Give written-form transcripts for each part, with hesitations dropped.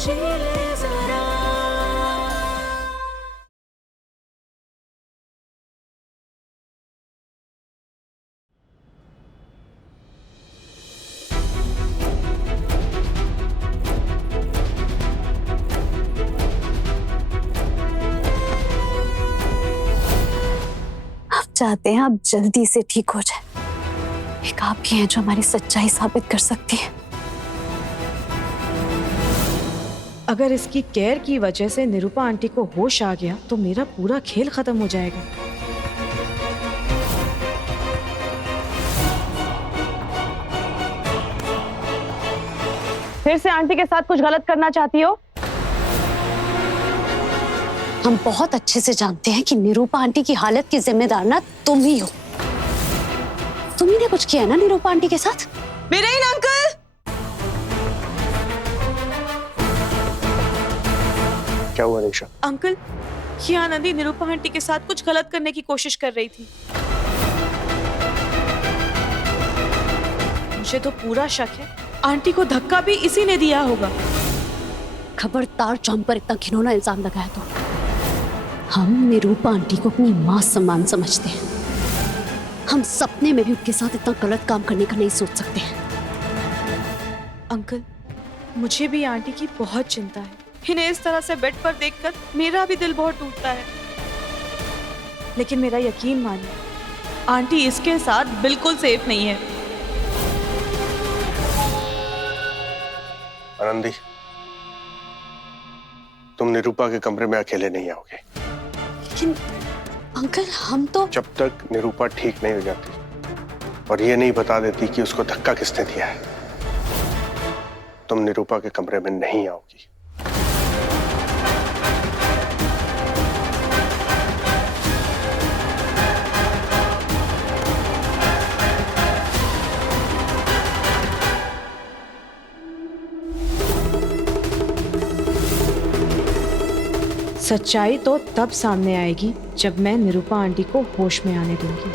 जी ले जरा। आप चाहते हैं आप जल्दी से ठीक हो जाए। एक आप ही हैं जो हमारी सच्चाई साबित कर सकती है। अगर इसकी केयर की वजह से निरूपा आंटी को होश आ गया तो मेरा पूरा खेल खत्म हो जाएगा। फिर से आंटी के साथ कुछ गलत करना चाहती हो? हम बहुत अच्छे से जानते हैं कि निरूपा आंटी की हालत की जिम्मेदार ना तुम ही हो। तुम ही ने कुछ किया है ना निरूपा आंटी के साथ। वीरेन अंकल! क्या हुआ निशा? अंकल, ये आनंदी निरूपा आंटी के साथ कुछ गलत करने की कोशिश कर रही थी। मुझे तो पूरा शक है आंटी को धक्का भी इसी ने दिया होगा। खबरदार जो हम पर इतना घिनौना इल्जाम लगाया तो। हम निरूपा आंटी को अपनी मां समान समझते हैं। हम सपने में भी उनके साथ इतना गलत काम करने का नहीं सोच सकते हैं। अंकल, मुझे भी आंटी की बहुत चिंता है। इन्हें इस तरह से बेड पर देखकर मेरा भी दिल बहुत टूटता है। लेकिन मेरा यकीन मानिए, आंटी इसके साथ बिल्कुल सेफ नहीं है। आनंदी, तुम निरूपा के कमरे में अकेले नहीं आओगे। लेकिन अंकल, हम तो जब तक निरूपा ठीक नहीं हो जाती और ये नहीं बता देती कि उसको धक्का किसने दिया है, तुम निरूपा के कमरे में नहीं आओगी। सच्चाई तो तब सामने आएगी जब मैं निरूपा आंटी को होश में आने दूंगी।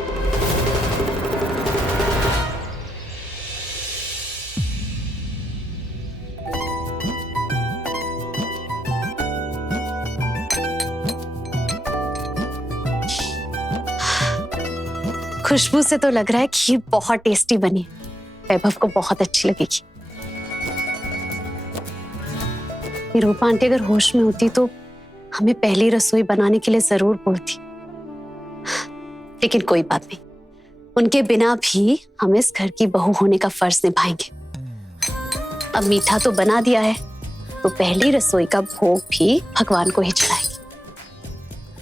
खुशबू से तो लग रहा है खीर बहुत टेस्टी बनी। वैभव को बहुत अच्छी लगेगी। निरूपा आंटी अगर होश में होती तो हमें पहली रसोई बनाने के लिए जरूर बोलती। लेकिन कोई बात नहीं, उनके बिना भी हम इस घर की बहू होने का फर्ज निभाएंगे। अब मीठा तो बना दिया है तो पहली रसोई का भोग भी भगवान को ही चढ़ाएंगे।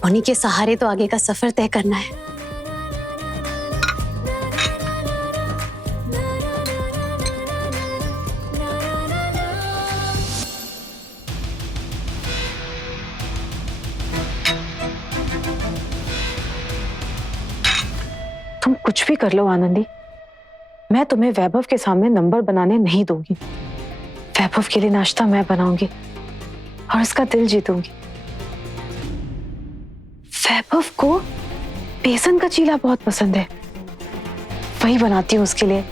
उन्हीं के सहारे तो आगे का सफर तय करना है। तुम कुछ भी कर लो आनंदी, मैं तुम्हें वैभव के सामने नंबर बनाने नहीं दूंगी। वैभव के लिए नाश्ता मैं बनाऊंगी और उसका दिल जीतूंगी। वैभव को बेसन का चीला बहुत पसंद है, वही बनाती हूँ उसके लिए।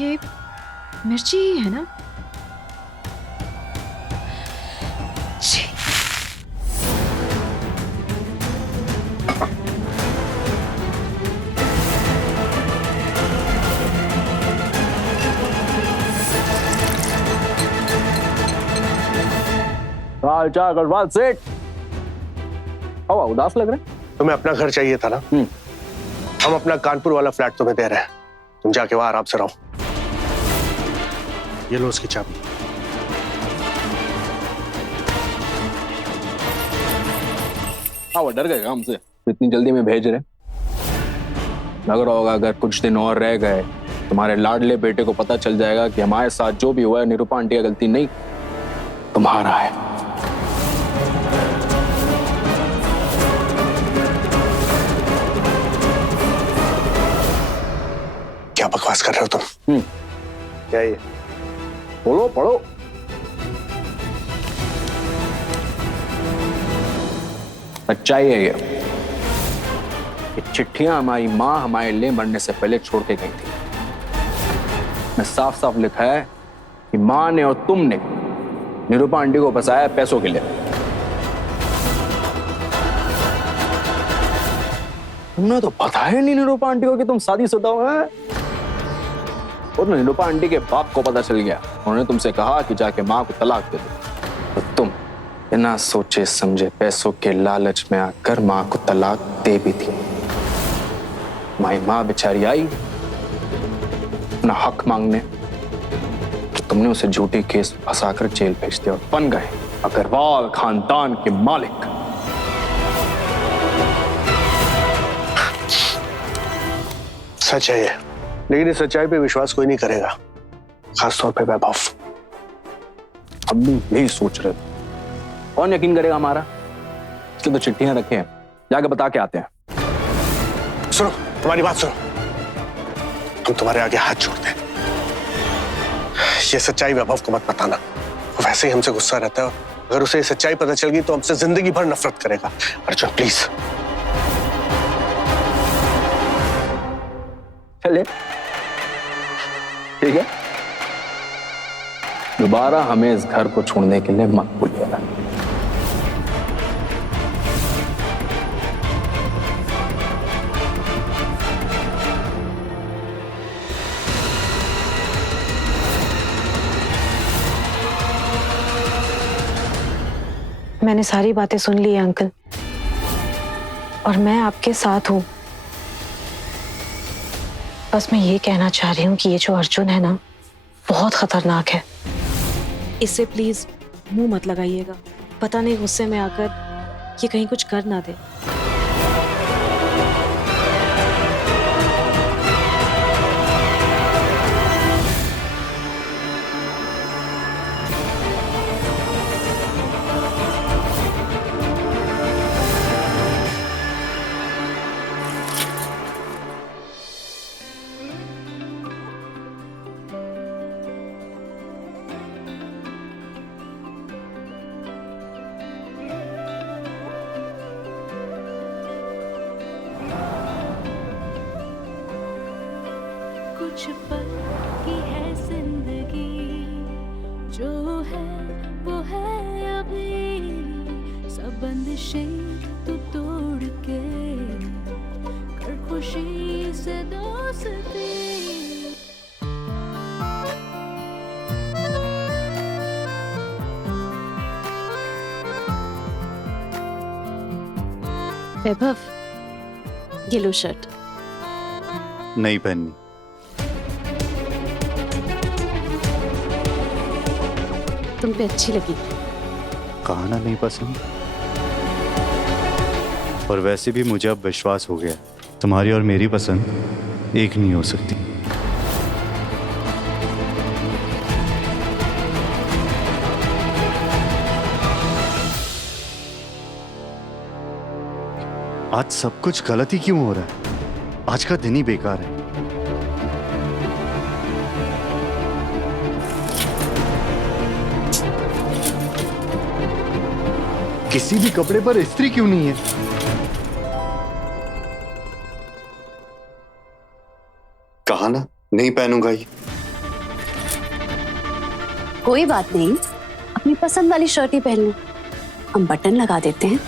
ये मिर्ची ही है ना? जी। हाल चाल गढ़वाल सेठ। हवा उदास लग रहा है। तुम्हें अपना घर चाहिए था ना? हम अपना कानपुर वाला फ्लैट तुम्हें दे रहे हैं, तुम जाके वहां आराम से रहो। ये लो उसकी चाबी। हाँ, वो डर गए हमसे, इतनी जल्दी में भेज रहे। लग रहा होगा अगर कुछ दिन और रह गए तुम्हारे लाडले बेटे को पता चल जाएगा कि हमारे साथ जो भी हुआ है निरूपा आंटी की गलती नहीं, तुम्हारा है। क्या बकवास कर रहे हो तुम? क्या ये? बोलो, पढ़ो। सच्चाई है ये चिट्ठियां हमारी माँ हमारे लिए मरने से पहले छोड़ के गई थी। मैं साफ साफ लिखा है कि माँ ने और तुमने निरूपा आंटी को फंसाया पैसों के लिए। तुमने तो पता ही नहीं निरूपा आंटी को कि तुम शादीशुदा हो। और निरूपा आंटी के बाप को पता चल गया, उन्होंने तुमसे कहा कि जाके माँ को तलाक दे दो। तो तुम बिना सोचे समझे पैसों के लालच में आकर माँ को तलाक दे भी दी। माई माँ बेचारी आई अपना हक मांगने, तो तुमने उसे झूठी केस फंसाकर जेल भेज दिया और बन गए अग्रवाल खानदान के मालिक। सच है ये, लेकिन इस सच्चाई पे विश्वास कोई नहीं करेगा, खासतौर पे वैभव। हम भी यही सोच रहे थे, कौन यकीन करेगा हमारा? इसकी तो चिट्ठियां रखे हैं, जाके बता के आते हैं। सुनो, तुम्हारी बात सुनो, हम तुम्हारे आगे हाथ जोड़ते हैं। ये सच्चाई वैभव को मत बताना, वो वैसे ही हमसे गुस्सा रहता है, और अगर उसे ये सच्चाई पता चल गई तो हमसे जिंदगी भर नफरत करेगा। अर्जुन प्लीज। चले, ठीक है, दोबारा हमें इस घर को छोड़ने के लिए मत भूलिएगा। मैंने सारी बातें सुन ली है अंकल, और मैं आपके साथ हूं। बस मैं ये कहना चाह रही हूँ कि ये जो अर्जुन है ना, बहुत खतरनाक है। इससे प्लीज मुंह मत लगाइएगा, पता नहीं गुस्से में आकर ये कहीं कुछ कर ना दे। कुछ पल की है जिंदगी, जो है वो है अभी, सब बंदिशें तू तोड़ के कर खुशी से दोस्ती। वैभव, ये लो शर्ट। नहीं पहननी। तुम पे अच्छी लगी। कहा ना नहीं पसंद। और वैसे भी मुझे अब विश्वास हो गया, तुम्हारी और मेरी पसंद एक नहीं हो सकती। आज सब कुछ गलत ही क्यों हो रहा है? आज का दिन ही बेकार है। किसी भी कपड़े पर इस्त्री क्यों नहीं है? कहा ना नहीं पहनूंगा ये। कोई बात नहीं, अपनी पसंद वाली शर्ट ही पहन लो, हम बटन लगा देते हैं।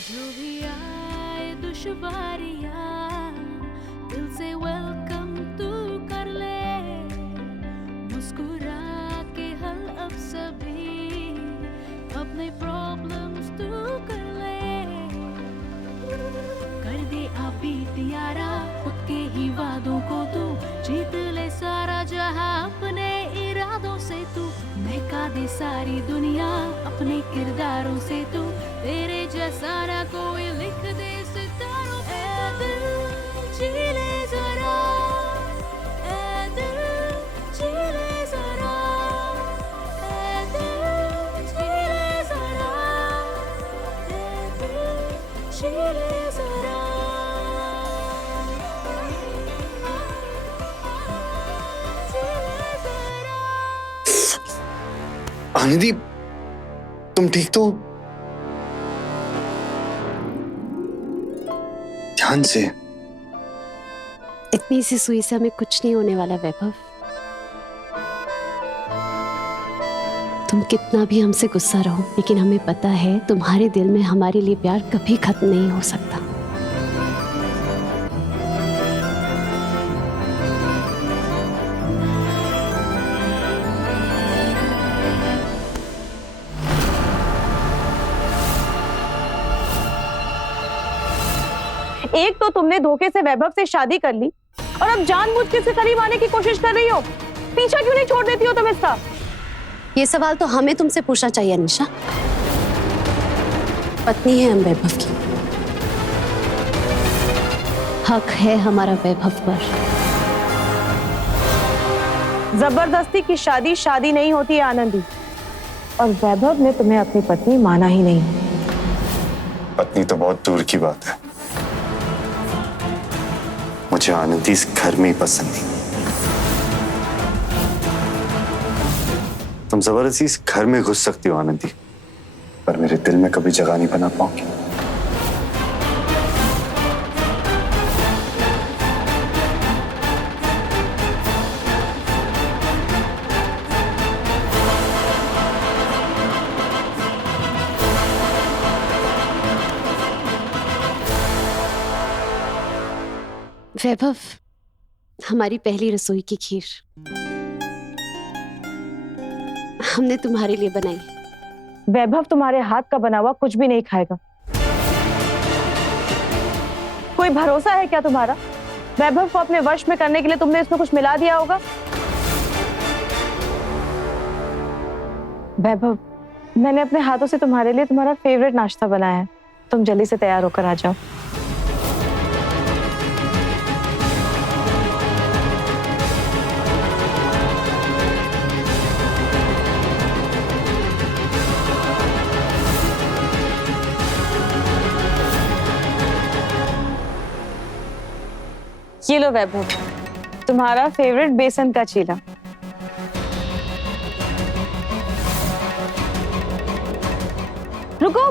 जो भी आए दुश्वारियां, दिल से वेलकम तू कर ले, मुस्कुरा के हल अब सभी अपने प्रॉब्लम्स तू कर ले। कर दे आप बीट यारा, खुद के ही वादों को तू जीत ले सारा जहां अपने इरादों से तू। महका दे सारी दुनिया अपने किरदारों से तू, तेरे जैसा ना कोई लिख दे सितारों पे। दिल जी ले जरा आनंदी, तुम ठीक तो? ध्यान से। इतनी सी सुई से हमें कुछ नहीं होने वाला वैभव। तुम कितना भी हमसे गुस्सा रहो, लेकिन हमें पता है तुम्हारे दिल में हमारे लिए प्यार कभी खत्म नहीं हो सकता। एक तो तुमने धोखे से वैभव से शादी कर ली और अब जानबूझ के इसके करीब आने की कोशिश कर रही हो। पीछा क्यों नहीं छोड़ देती हो तुम इसका? ये सवाल तो हमें तुमसे पूछना चाहिए निशा। पत्नी है हम वैभव की, हक है हमारा वैभव पर। जबरदस्ती की शादी शादी नहीं होती है आनंदी, और वैभव ने तुम्हें अपनी पत्नी माना ही नहीं। पत्नी तो बहुत दूर की बात है, मुझे आनंदी इस घर में ही पसंद नहीं। तुम जबरदस्ती इस घर में घुस सकती हो आनंदी, पर मेरे दिल में कभी जगह नहीं बना पाओगी। वैभव, हमारी पहली रसोई की खीर हमने तुम्हारे लिए बनाई। वैभव तुम्हारे हाथ का बना हुआ कुछ भी नहीं खाएगा। कोई भरोसा है क्या तुम्हारा? वैभव को अपने वश में करने के लिए तुमने इसमें कुछ मिला दिया होगा। वैभव, मैंने अपने हाथों से तुम्हारे लिए तुम्हारा फेवरेट नाश्ता बनाया है, तुम जल्दी से तैयार होकर आ जाओ। ये लो वैभव, तुम्हारा फेवरेट बेसन का चीला। रुको,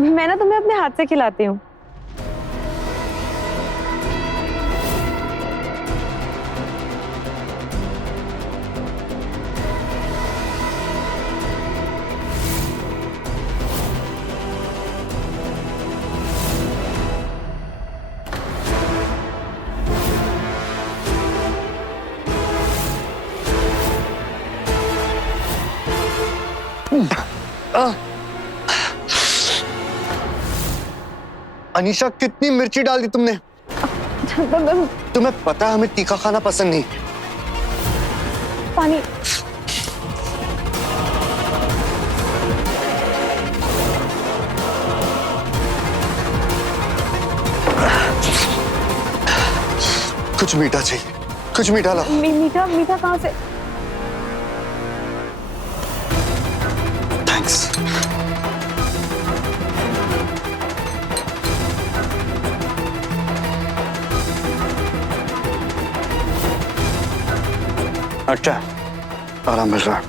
मैं ना तुम्हें अपने हाथ से खिलाती हूँ। अनीशा, कितनी मिर्ची डाल दी तुमने? तुम्हें पता है हमें तीखा खाना पसंद नहीं। पानी। कुछ मीठा चाहिए, कुछ मीठा लाओ। मीठा मीठा कहाँ से? थैंक्स। अच्छा, आराम मिल रहा है।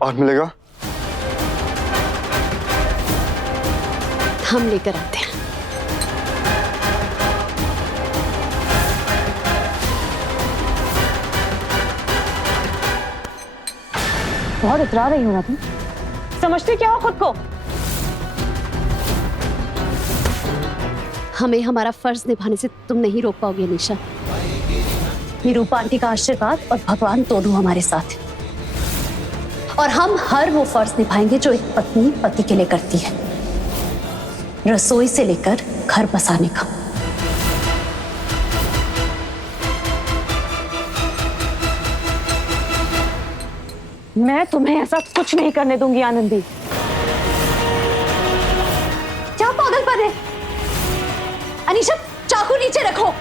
और मिलेगा? हम लेकर आते हैं। बहुत इतरा रही हो ना तुम, समझते क्या हो खुद को? हमें हमारा फर्ज निभाने से तुम नहीं रोक पाओगे निशा। निरूपा आंटी का आशीर्वाद और भगवान दोनों हमारे साथ हैं, और हम हर वो फर्ज निभाएंगे जो एक पत्नी पति के लिए करती है, रसोई से लेकर घर बसाने का। मैं तुम्हें ऐसा कुछ नहीं करने दूंगी आनंदी। क्या पागलपन है? अनीशा, चाकू नीचे रखो।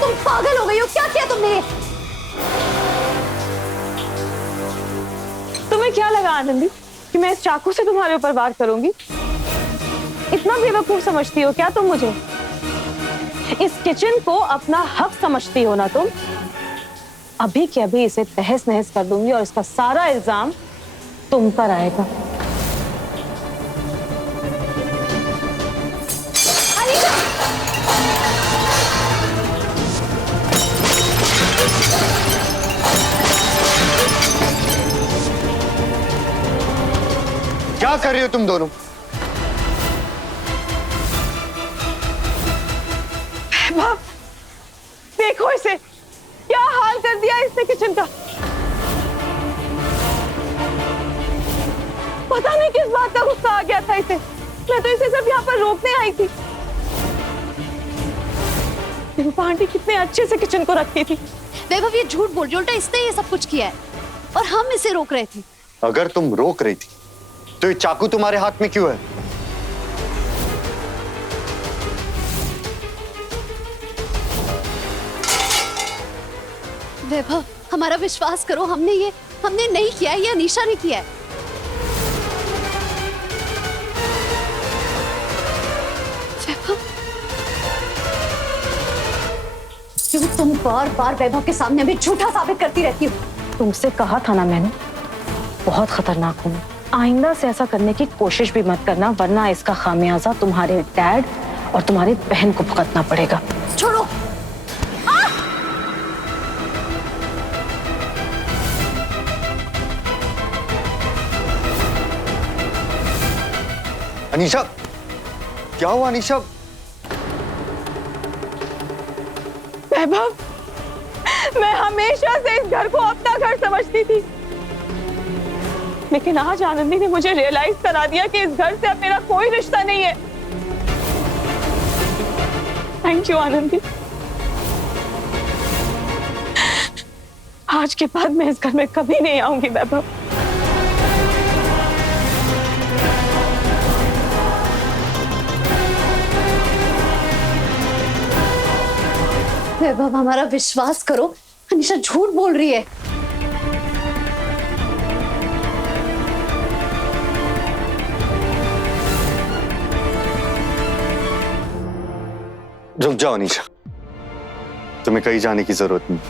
तुम पागल हो गई हो, क्या किया तुमने? तुम्हें क्या लगा आनंदी कि मैं इस चाकू से तुम्हारे ऊपर वार करूंगी? इतना बेवकूफ समझती हो क्या तुम मुझे? इस किचन को अपना हक समझती हो ना तुम? अभी के अभी इसे तहस नहस कर दूंगी और इसका सारा इल्जाम तुम पर आएगा। क्या कर रही हो तुम दोनों? बाप, देखो इसे, क्या हाल कर दिया इसने किचन का। पता नहीं किस बात का गुस्सा आ गया था इसे। मैं तो इसे सब यहाँ पर रोकने आई थी। रूपा आंटी कितने अच्छे से किचन को रखती थी। वैभव ये झूठ बोल रही है, उल्टा इसने ये सब कुछ किया है और हम इसे रोक रहे थे। अगर तुम रोक रही थी तो ये चाकू तुम्हारे हाथ में क्यों है? वैभव, हमारा विश्वास करो, हमने नहीं किया है, ये अनीशा ने किया है। वैभव, क्यों तुम बार बार वैभव के सामने हमें झूठा साबित करती रहती हो? तुमसे कहा था ना मैंने, बहुत खतरनाक हूं। आइंदा से ऐसा करने की कोशिश भी मत करना, वरना इसका खामियाजा तुम्हारे डैड और तुम्हारी बहन को भुगतना पड़ेगा। छोड़ो। अनीशा, क्या हुआ अनीशा? वैभव, मैं हमेशा से इस घर को अपना घर समझती थी, लेकिन आज आनंदी ने मुझे रियलाइज करा दिया कि इस घर से अब मेरा कोई रिश्ता नहीं है। Thank you Anandi. आज के बाद मैं इस घर में कभी नहीं आऊंगी वैभव। वैभव, हमारा विश्वास करो, अनीशा झूठ बोल रही है। रुक जाओ अनीशा, तुम्हें कहीं जाने की जरूरत नहीं।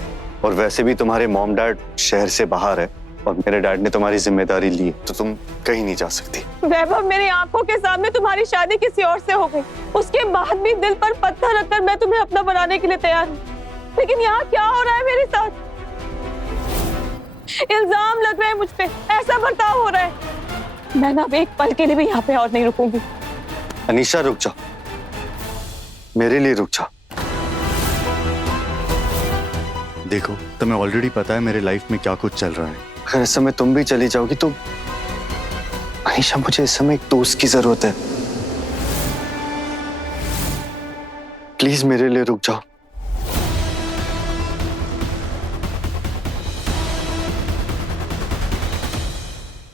और वैसे भी तुम्हारे मॉम डैड शहर से बाहर है और मेरे डैड ने तुम्हारी जिम्मेदारी ली है, तो तुम कहीं नहीं जा सकती। वैभव, मेरी आंखों के सामने तुम्हारी शादी किसी और से हो गई, उसके बाद भी दिल पर पत्थर रखकर मैं तुम्हें अपना बनाने के लिए तैयार हूँ। लेकिन यहाँ क्या हो रहा है मेरे साथ? इल्जाम लग रहे हैं मुझ पे, ऐसा बर्ताव हो रहा है। मैं ना अब एक पल के लिए भी यहाँ पे और नहीं रुकूंगी। अनीशा रुक जाओ, मेरे लिए रुक जाओ। देखो, तुम्हें ऑलरेडी पता है मेरे लाइफ में क्या कुछ चल रहा है। अगर इस समय तुम भी चली जाओगी तो अनीशा, मुझे इस समय एक दोस्त की जरूरत है। प्लीज मेरे लिए रुक जाओ।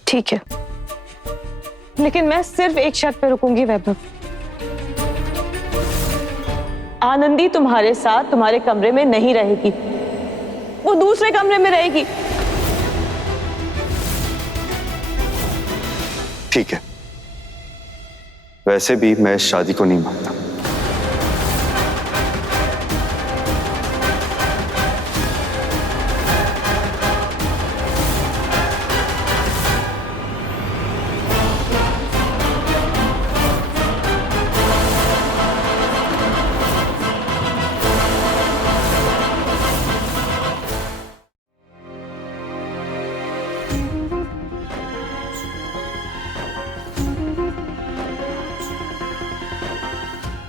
ठीक है, लेकिन मैं सिर्फ एक शर्त पे रुकूंगी वैभव। आनंदी तुम्हारे साथ तुम्हारे कमरे में नहीं रहेगी, वो दूसरे कमरे में रहेगी। ठीक है, वैसे भी मैं इस शादी को नहीं मानता।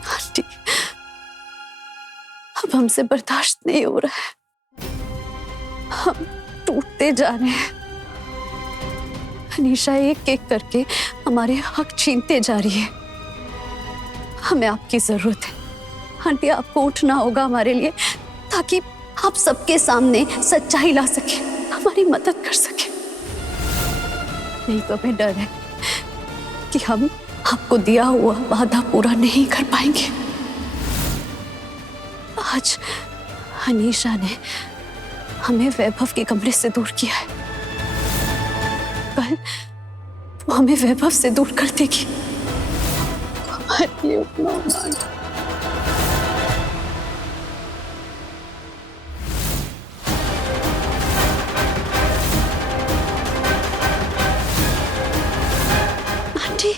आंटी, अब हमसे बर्दाश्त नहीं हो रहा है। टूटते जा रहे हैं। अनीशा एक एक करके हमारे हक छीनते जा रही है। हमें आपकी जरूरत है आंटी, आपको उठना होगा हमारे लिए, ताकि आप सबके सामने सच्चाई ला सके, हमारी मदद कर सके। नहीं तो हमें डर है कि हम आपको दिया हुआ वादा पूरा नहीं कर पाएंगे। आज अनीशा ने हमें वैभव के कमरे से दूर किया है, कल वो हमें वैभव से दूर कर देगी। हमारे लिए उठना होगा। आंटी,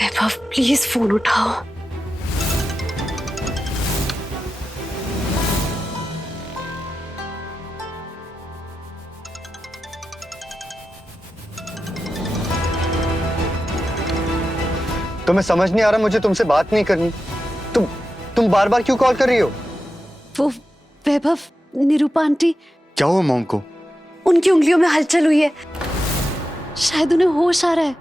वैभव प्लीज फोन उठाओ। तुम्हें समझ नहीं आ रहा मुझे तुमसे बात नहीं करनी? तुम बार बार क्यों कॉल कर रही हो? वो वैभव, निरूपा आंटी, क्या हुआ मॉम को? उनकी उंगलियों में हलचल हुई है, शायद उन्हें होश आ रहा है।